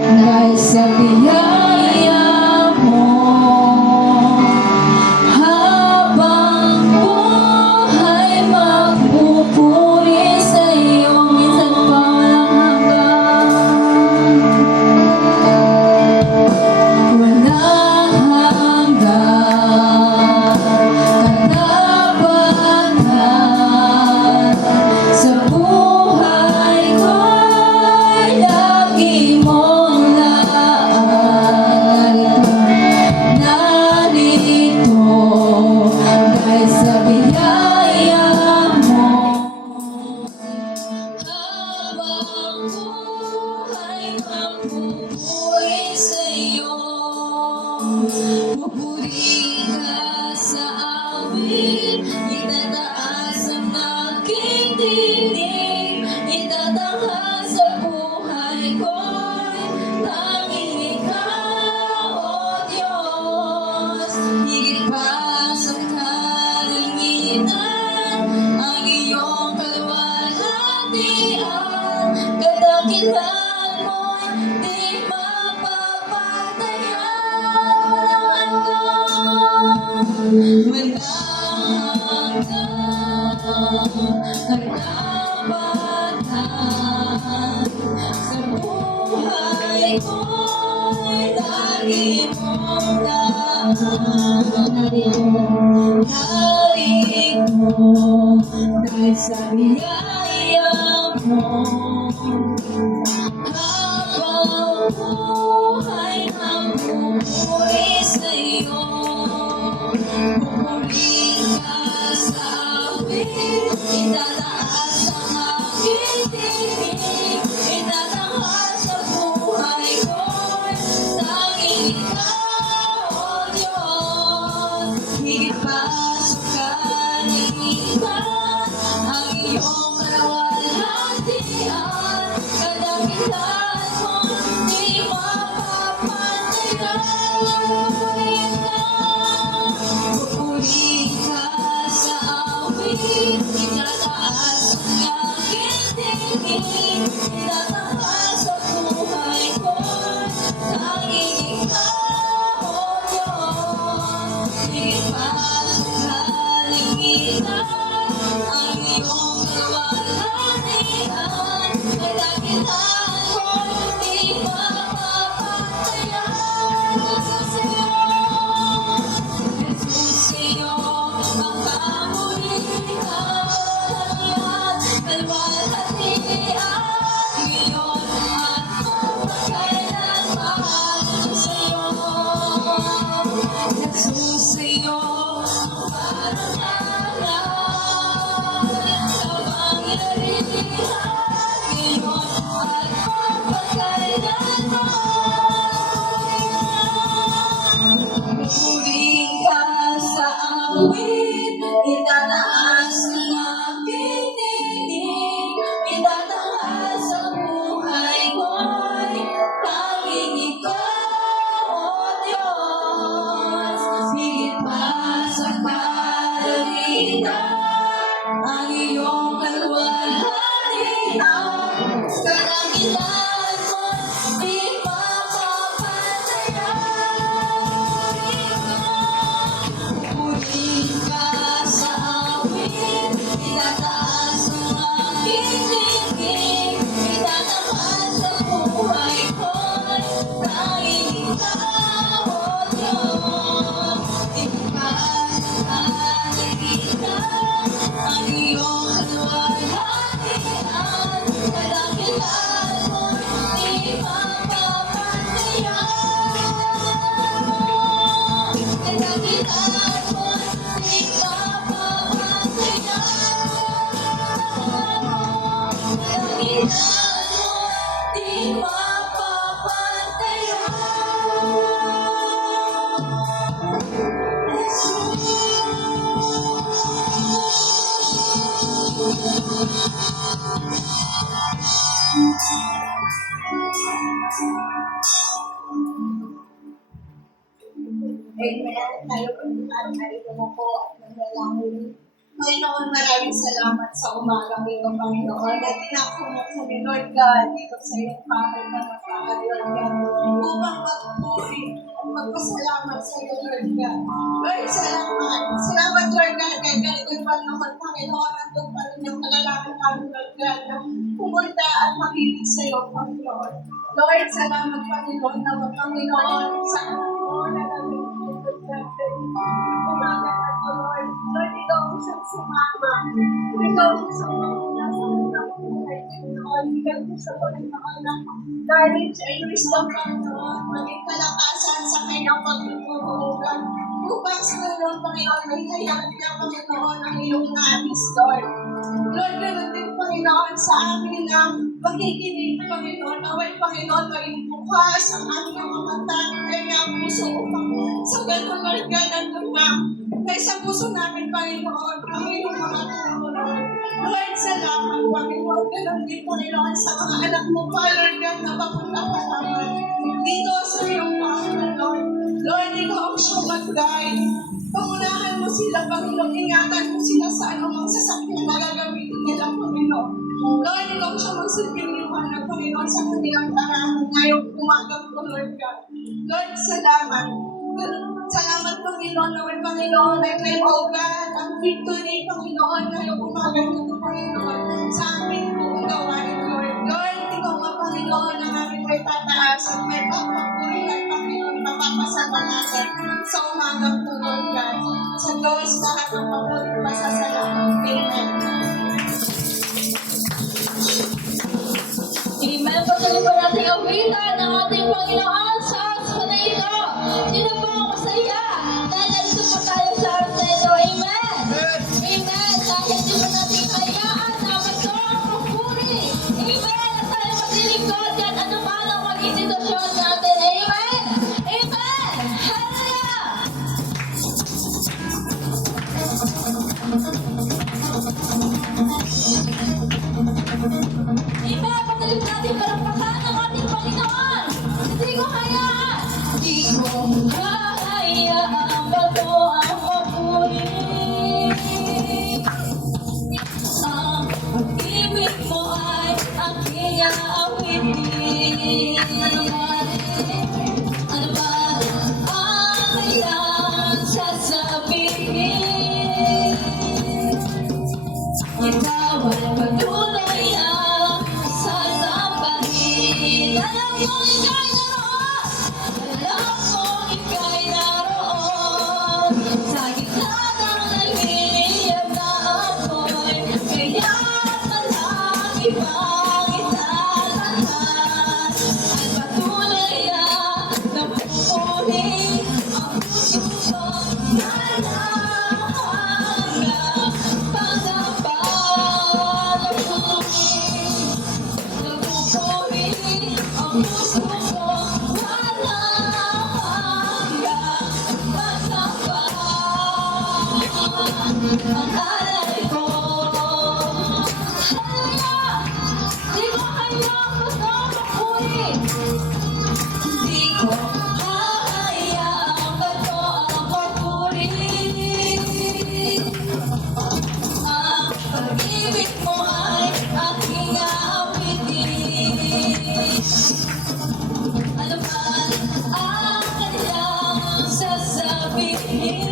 Dahil sa biyaya mo, habang buhay magpupuri sa iyo. Minsan pa walang hanggan, walang hanggan, katapatan sa buhay ko'y lagi mong narito dahil sa biyaya mo. Habang buhay magpupuri sa iyo, pupuri ka sa awit, itataas ang aking tinig, itatanghal sa buhay ko'y tanging ikaw, O Diyos. Higit pa sa kalangitan, ang iyong kaluwalhatian, kadakilaan mo'y di mapapatayan. Walang katapatan sa buhay ko'y lagi mong narito dahil sa biyaya mo. Habang buhay magpupuri sa iyo, pupuri ka sa awit, itataas ang aking tinig, itatanghal sa buhay ko'y tanging ikaw, O Diyos. Higit pa sa kalangitan, ang iyong kaluwalhatian, kadakilaan mo di mapapatayan. Pupuri ka sa awit, itataas ang aking tinig, itatanghal sa buhay ko'y tanging ikaw, O Diyos. Higit pa sa kalangitan, ang iyong kaluwalhatian, kadakilaan mo'y di mapapatayan. Jesus, sa'yo ang kamulihan, kaluwalhatian, ngayon at magpakailanman. Sa'yo, Jesus, sa'yo ang parangalan, kapangyarihan, ngayon at magpakailanman. Pupuri ka sa awit, itataas ang aking tinig, itatanghal sa buhay ko'y tanging ikaw, O Diyos. Higit pa sa kalangitan, ang iyong kaluwalhatian, kadakilaan mo'y di mapapatayan. Pupuri ka sa awit, itataas ang aking tinig, itatanghal sa buhay ko'y tanging ikaw, O Diyos. Higit pa sa kalangitan, ang iyong kaluwalhatian, kadakilaan mo'y di mapapatayan. Kadakilaan mo'y di mapapatayan. Kadakilaan mo'y di mapapatayan. Amen. Tayo po ang ay lumuko at manalangin. Panginoon, maraming salamat sa umagang ito, Panginoon. At tinako mo kami, Lord God, dito sa iyong kahit na nasaan, Lord God, upang magpuri at magpasalamat sa iyo, Lord God. Lord, salamat. Salamat, Lord God, kaya ganito'y Panginoon, Panginoon, nandun pa rin yung kalalaki kami, Lord God, na pumunta at makinig sa iyo, Panginoon. Lord, salamat, Panginoon, na Panginoon, sa Panginoon, na namin umaga na ito, Lord. Lord, ikaw ang siyang sumama. Ikaw ang siyang mauna sa unang buhay, Panginoon. Ikaw ang siyang Panginoon na courage and wisdom, Panginoon. Maging kalakasan sa kanyang pagtutulungan. Upang sa Lord, Panginoon, may hayag niya, Panginoon, ang iyong nais, Lord. Lord, ganoon din, Panginoon, sa amin na makikinig, Panginoon, naway, Panginoon, maging bukas ang aming mga mata, kaya ang puso upang sa ganoon, Lord God, nandun na. Kaya sa puso namin, Panginoon, ang iyong mga tulong. Lord, salamat, Panginoon, ganoon din, Panginoon, sa mga anak mo, Lord God, na papunta pa naman dito sa iyong pangalan, Lord. Lord, ikaw ang siyang mag-guide. Pangunahan mo sila, Panginoon. Ingatan mo sila sa anumang sasakyan na gagamitin nila, Panginoon. Lord, ikaw siya magsilbing liwanag, Panginoon, sa kanilang arahan ngayong umagang ko, Lord God. Lord, salamat. Salamat, Panginoon, na may Panginoon ay may God, ang victory, Panginoon, ngayong umagang ko, Panginoon, sa aming buong gawain, Lord. Lord, ikaw nga, Panginoon, ang aming may tataas at may papagpulihan, Panginoon, mapapasalamatan sa umagang ko, Lord God. Sa Diyos, lahat ng mabuting pasasalamat. Amen. Amen. Patuloy pa natin awitan ng ating Panginoon sa oras na ito. Sino ba ang masaya dahil nandito po tayo sa oras na ito? Amen. Amen. Dahil di ba natin hayaan na ito ang pagpuri. Amen. At tayo maglilingkod yan ano man ang maging sitwasyon natin. Amen. Amen. Hallelujah. Amen. Patuloy natin parampakan ng ating Panginoon. Hindi ko hayaan. Hindi ko hayaan bago ang mapuri. Ang pag-ibig mo ay aking aawitin. Ano man ang kailangan sasabihin. Ikaw ay patuloy ang sasabahin. Alam mo ika'y naroon. Alam mo ika'y naroon. Sa gitna ng naliliyab na apoy, kaya't malaki pang itatahan. At patuloy na napupuri ang puso ko. Hanggang napupuri ang puso ko. Ang alay ko. Hallelujah! Di ko hayaan basta mapuri. Di ko hayaan bato ang mapuri. Ang pag-ibig mo ay aking aawitin. Ano man ang kailangang sasabihin.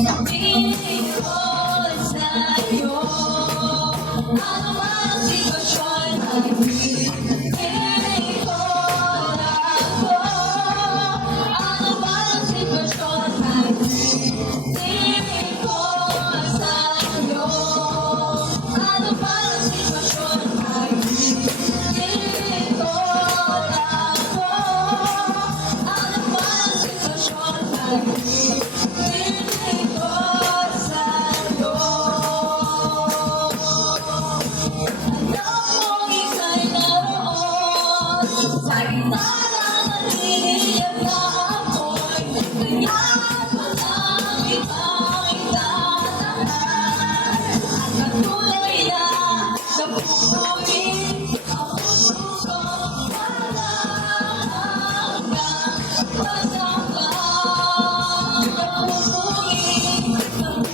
Pag-ibig ko sa'yo, ano man ang sitwasyon, pag-ibig ko ako. Ano man ang sitwasyon, pag-ibig ko sa'yo. Ano man ang sitwasyon, pag-ibig ko ako. Ano man ang sitwasyon, pag-ibig ko sa'yo. Alam mo ika'y naroon sa gitna ng naliliyab na apoy, kaya't walang ibang itatangan. At patuloy na napupuri ang puso ko walang hanggang masama. Napupuri ang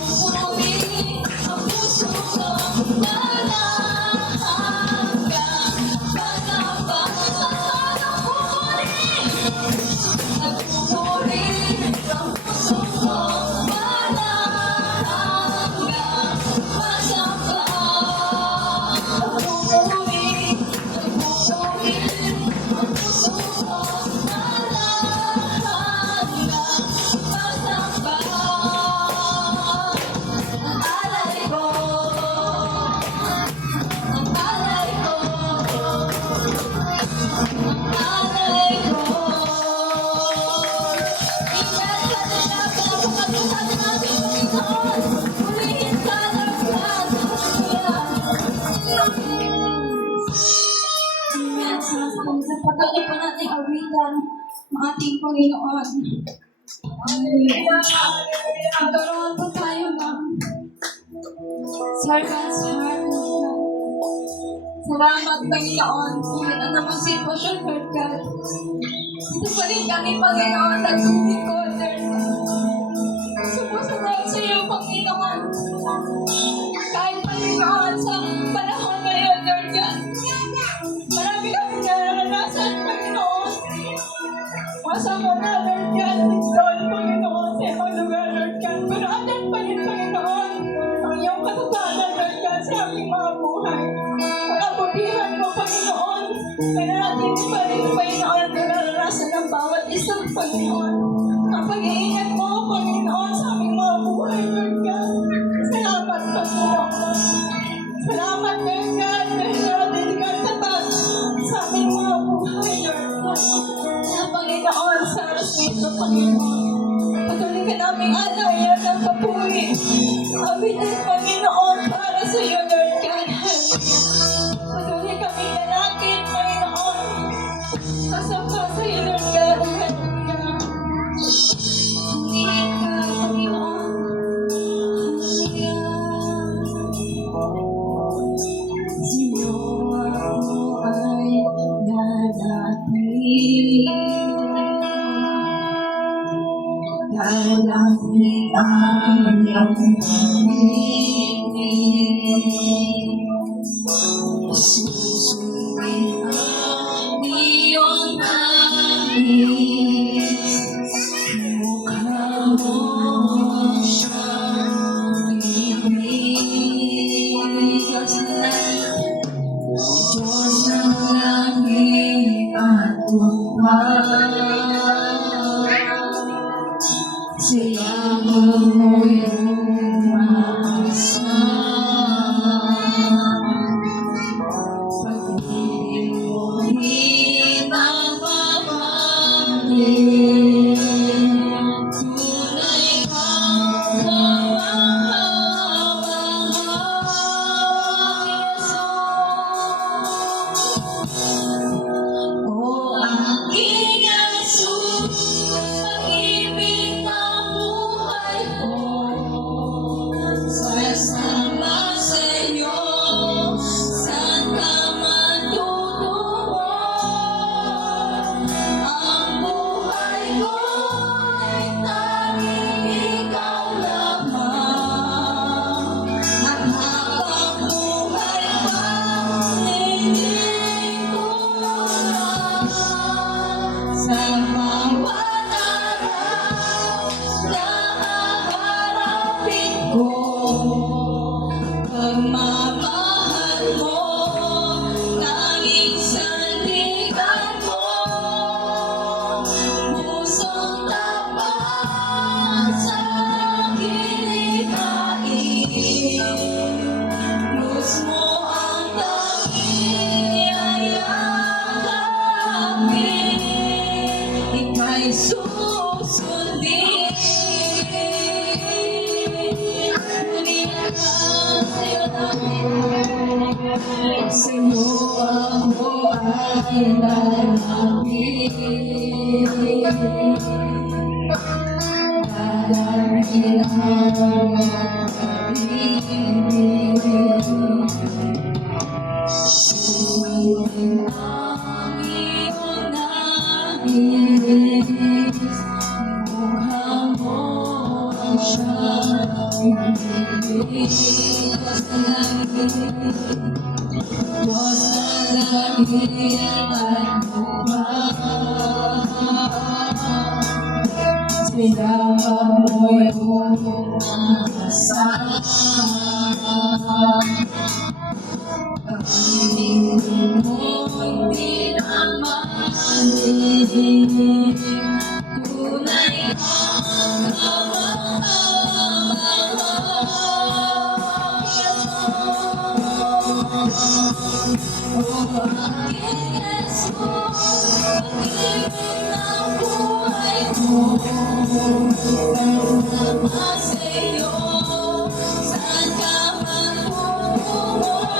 puso ko walang hanggang masama. Napupuri ang puso ko walang hanggang masama. Napupuri ang puso ko walang hanggang masama. Ang alay ko, ang alay ko, ang alay ko. Ingat ka nila, pinapakatusan na natin, Panginoon. Purihin ka ng lahat. Amen. Sa pagkalit po natin awitan ang ating Panginoon. Magkaroon po tayo ng servant's heart. Salamat, Panginoon. Kahit anumang sitwasyon, Lord God. Ito pa rin kami, Panginoon, naglilingkod, Lord God. Sumusunod sa iyo, Panginoon. Kahit, Panginoon, sa panahon ngayon, Lord God. Marami kami nararanasan, Panginoon. Masama na, Lord God. Doon, Panginoon, sa ibang lugar, Lord God. Pero andyan pa rin, Panginoon, ang iyong katapanan, Lord God, sa aming mga buhay. Ang kabutihan mo, Panginoon. Kaya natin pa rin, Panginoon, nararanasan ng bawat isang Panginoon. Ang pag-iingat mo, Panginoon, sa aming mga buhay, Lord God. Salamat, Panginoon. Salamat, Lord God, dahil natin ka tapat sa aming mga buhay, Lord God. Kaya, Panginoon, sa oras nito, Panginoon, patuloy ka naming alayan ng papuri. Amin din, Panginoon, para sa iyo, Lord God. Patuloy kami lalakit, Panginoon. Kasama sa iyo, Lord God. Purihin ka, Panginoon. Sa'yo ako ay lalapit. Lalapit ang iyong pag-ibig. Susundin ang iyong nais. Mukha mo siyang ibig. Diyos ng langit at lupa. Sila mo'y umaasa. Pag-ibig mo'y napapangit. Tunay kang kapamahal, Jesus. O aking Jesus, pag-ibig ng buhay ko. Sasama sa iyo, saan ka man tutungo. Ang buhay ko ay tanging ikaw lamang. At habang buhay pa, hingin ko lang sa bawat araw. ika'y susundin. Ngunit ang sa'yo namin, sa'yo ako ay lalapit. Dadarin ang pag-ibig. Sundin ang iyong nais, mukha mo ang siyang ibig. Diyos na langit at lupa, sinama mo'y umaasa. Pag-ibig mo'y di naman tunay ang kamahal-mahal. O aking Jesus, pag-ibig ng buhay ko, kasama sa'yo, saan ka man pumunta.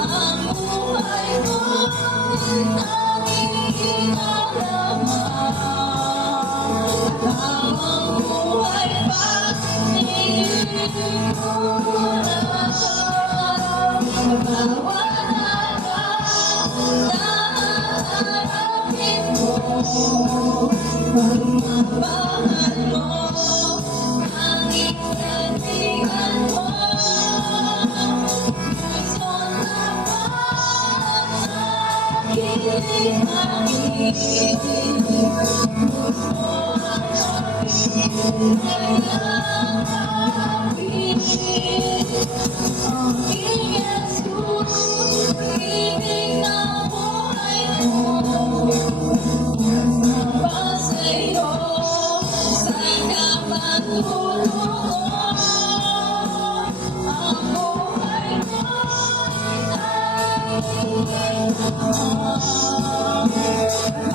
Ang buhay ko'y tanging ikaw lamang. Habang buhay pa, iibig ko na siya. Sa bawat araw na haharapin ko, pagmamahal mo, tanging sandigan ko.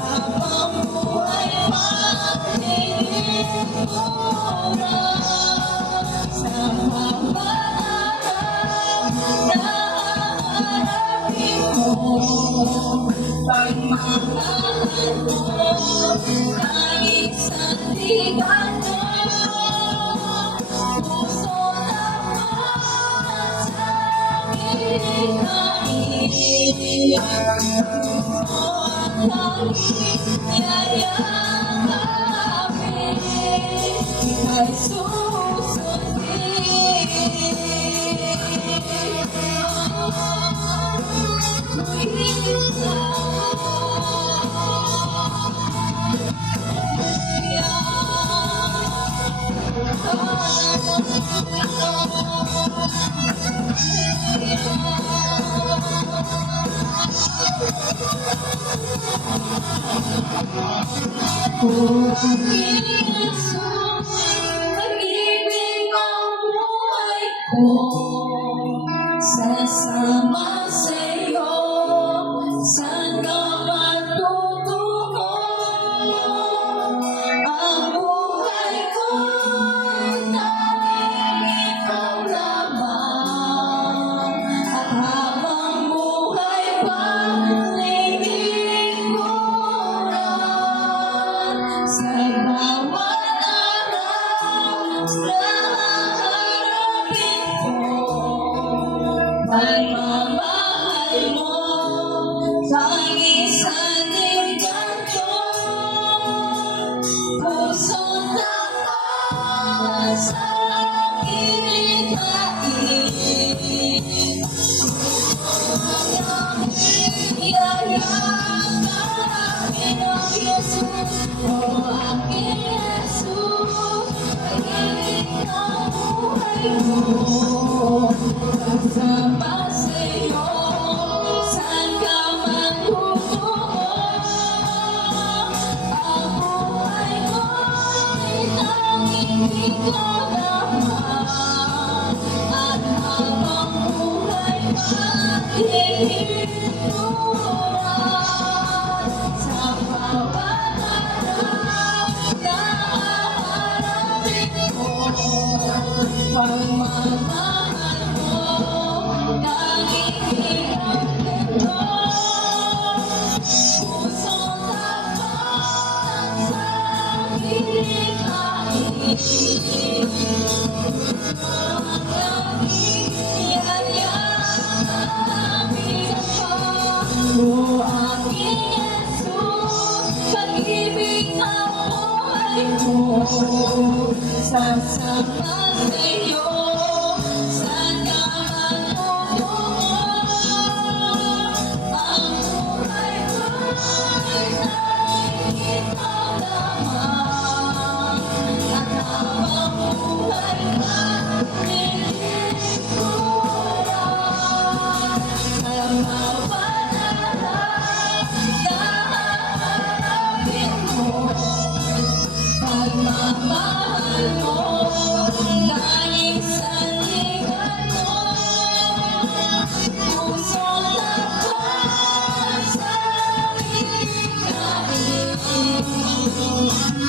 Habang buhay pa, hingin ko na sa bawat araw na haharapin ko, pagmamahal mo, tanging sandigan ko. Puso naman sa aking nais, ika'y pag-ibig ang buhay ko, sasama sa'yo, saan ka man tutungo. Ang buhay ko'y tanging ikaw lamang. At habang buhay pa, lingin ko na sa bawat sasama sa'yo, saan ka man pumunta. Ang buhay ko'y nakikita lamang, at habang buhay ka, nililikuran sa bawat araw na haharapin mo. Pagmamahal mo, tanging sandigan mo, pusong tapat sa hikain.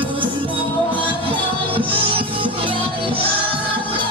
Gusto at tanging yayakapin,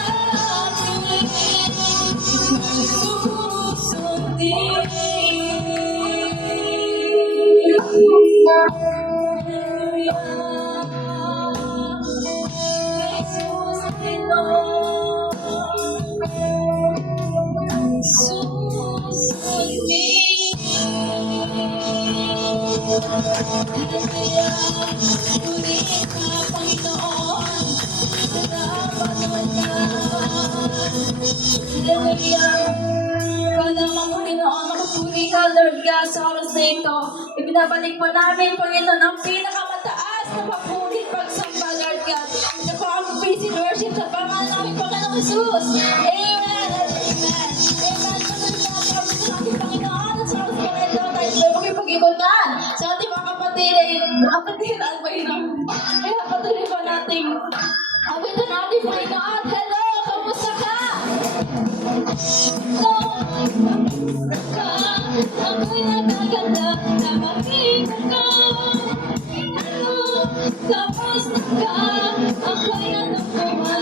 Lord God, sa oras na ito, ibinabalik po namin, Panginoon, ang pinakamataas na papulit pagsamba, Lord God. Ito po ang praise and worship sa pangalan namin, Panginoong Jesus. Amen and amen. Amen. Patuloy natin ang gusto natin, Panginoon, at sa oras na ito, tayo po makipag-ikutan sa ating mga kapatiran, Panginoon. Kaya patuloy po natin awitan natin, Panginoon. Hello, kamusta ka? Ako'y nagaganda na makita ka. Hello, kamusta ka? Ako'y natutuwa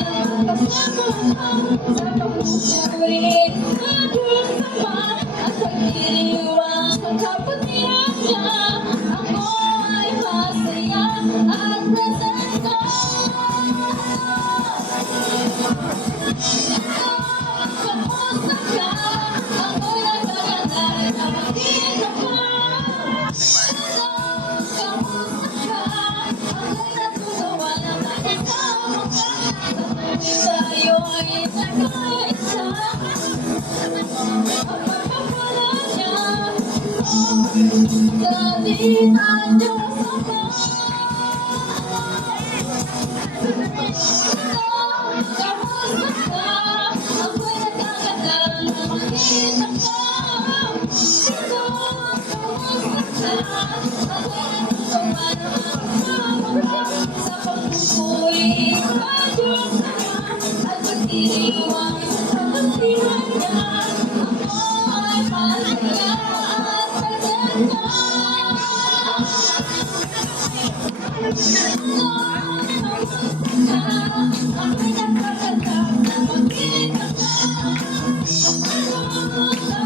kasama ka sa pagpupuri. Nagusama at pagdiriwang sa kapatiran niya. Ako ay masaya at present ka. Kamusta ka? Ako'y nagaganda na makita ka. Kamusta ka? Ako'y natutuwa na makasama ka. Sa tayo ay nagkaisa. Ang pagpapala niya, dalihan niyo sa kamusta ka? Ako'y nagaganda na makita ka. Kamusta ka? Ako'y natutuwa na makasama ka. Sa pagpupuri, pag-usama at pagdiriwang sa kapatiran niya. Ako ay masaya at present ka. Ako'y nagaganda na makita ka. Kamusta ka?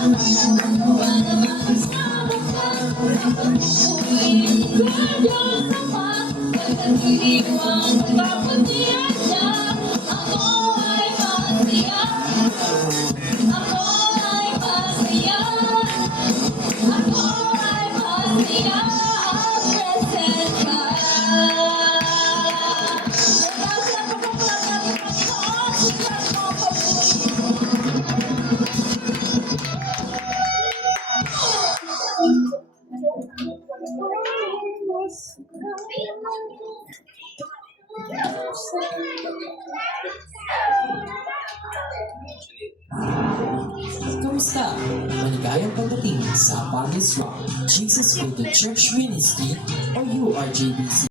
Ako'y natutuwa na makasama ka. Sa pagpupuri, pag-usama at pagdiriwang sa kapatiran niya. Ako ay masaya. Ako ay masaya. Ako ay masaya at present ka. Dahil sa pagpapalat natin, Panginoon, sikat mo ang pagpupuri. Kamusta? Maligayang pagdating sa Barnes Rock, Jesus Faith Church Ministry o URJBC.